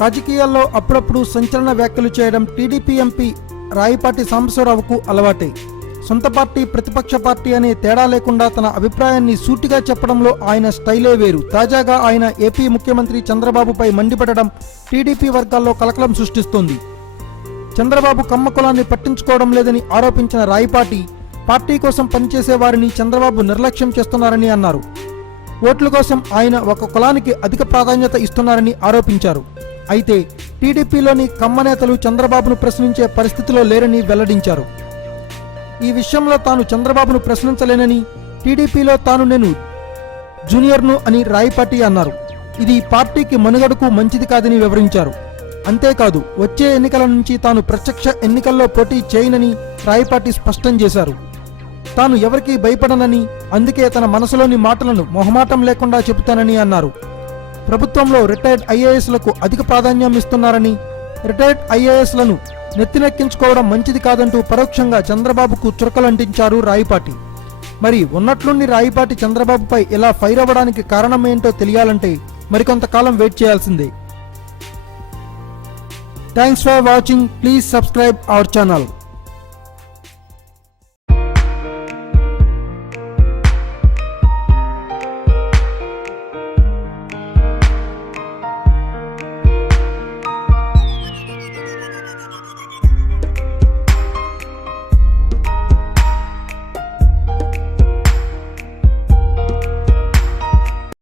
రాజకీయాల్లో అప్పుడప్పుడు సంచలన వ్యాఖ్యలు చేయడం టీడీపీ ఎంపీ రాయపాటి సాంబశివరావుకు అలవాటే. సొంత పార్టీ ప్రతిపక్ష పార్టీ అనే తేడా లేకుండా తన అభిప్రాయాన్ని సూటిగా చెప్పడంలో ఆయన స్టైలే వేరు. తాజాగా ఆయన ఏపీ ముఖ్యమంత్రి చంద్రబాబుపై మండిపడడం టీడీపీ వర్గాల్లో కలకలం సృష్టిస్తోంది. చంద్రబాబు కమ్మ కులాన్ని పట్టించుకోవడం లేదని ఆరోపించిన రాయపాటి పార్టీ కోసం పనిచేసే వారిని చంద్రబాబు నిర్లక్ష్యం చేస్తున్నారని అన్నారు. ఓట్ల కోసం ఆయన ఒక కులానికి అధిక ప్రాధాన్యత ఇస్తున్నారని ఆరోపించారు. అయితే టీడీపీలోని కమ్మ నేతలు చంద్రబాబును ప్రశ్నించే పరిస్థితిలో లేరని వెల్లడించారు. ఈ విషయంలో తాను చంద్రబాబును ప్రశ్నించలేనని, టీడీపీలో నేను జూనియర్ను అని రాయపాటి అన్నారు. ఇది పార్టీకి మనుగడకు మంచిది కాదని వివరించారు. అంతేకాదు వచ్చే ఎన్నికల నుంచి తాను ప్రత్యక్ష ఎన్నికల్లో పోటీ చేయనని రాయపాటి స్పష్టం చేశారు. తాను ఎవరికీ భయపడనని, అందుకే తన మనసులోని మాటలను మొహమాటం లేకుండా చెబుతానని అన్నారు. ప్రభుత్వంలో రిటైర్డ్ ఐఏఎస్లకు అధిక ప్రాధాన్యం ఇస్తున్నారని, రిటైర్డ్ ఐఏఎస్లను నెత్తినెక్కించుకోవడం మంచిది కాదంటూ పరోక్షంగా చంద్రబాబుకు చురకలంటించారు రాయపాటి. మరి ఉన్నట్లుండి రాయపాటి చంద్రబాబుపై ఇలా ఫైర్ అవ్వడానికి కారణం ఏంటో తెలియాలంటే మరికొంతకాలం వెయిట్ చేయాల్సిందే. Thanks for watching. Please subscribe our channel.